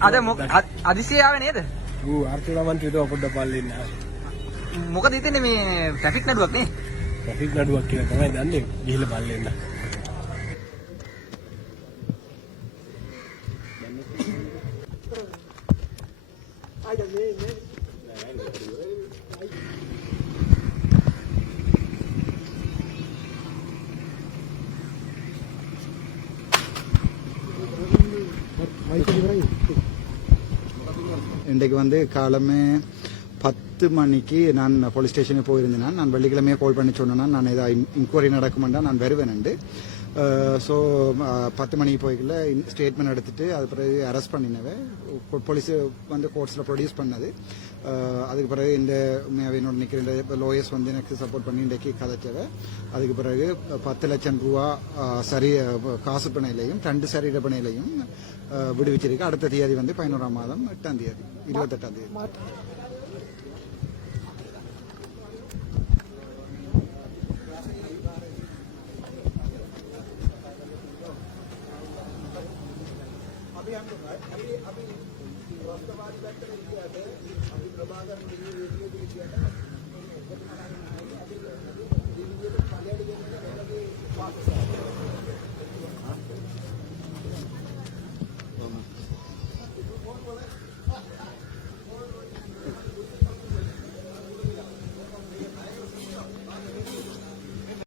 අද මොක- අදිසියාව නේද ඌ අර්චනා මන්ත්‍රීතුමා පොඩ්ඩක් ඉන්න. මොකද හිතන්නේ මේ ට්‍රැෆික් නඩුවක් නේ ට්‍රැෆික් නඩුවක් කියලා තමයි දන්නේ. ගිහිල්ලා බලන්න. இன்றைக்கு வந்து காலமே பத்து மணிக்கு நான் போலீஸ் ஸ்டேஷனுக்கு போயிருந்தேன் நான் வெள்ளிக்கிழமையே கால் பண்ணி சொன்னேன்னா நான் இதை இன்கொயரி நடக்குமெண்டா நான் வருவேன்ண்டு. ஸோ பத்து மணிக்கு போய்க்கல ஸ்டேட்மெண்ட் எடுத்துட்டு அது பிறகு அரெஸ்ட் பண்ணினவே போலீஸ் வந்து கோர்ட்ஸில் ப்ரொடியூஸ் பண்ணது. அதுக்கு பிறகு இந்த என்னோட நிற்கிற இந்த லோயர்ஸ் வந்து எனக்கு சப்போர்ட் பண்ணி இன்றைக்கு கதைச்சவை. அதுக்கு பிறகு பத்து லட்சம் ரூபா சரி காசு பிணையிலையும் ரெண்டு சரீர பிணையிலையும் விடுவிச்சிருக்கு. அடுத்த தேதி வந்து பதினோராம் மாதம் எட்டாம் தேதி இருபத்தெட்டாம் தேதி. අපි අපි අපි වස්තවාදී පැත්තට ගියාට අපි ප්‍රභාකරන් කියන විදිහට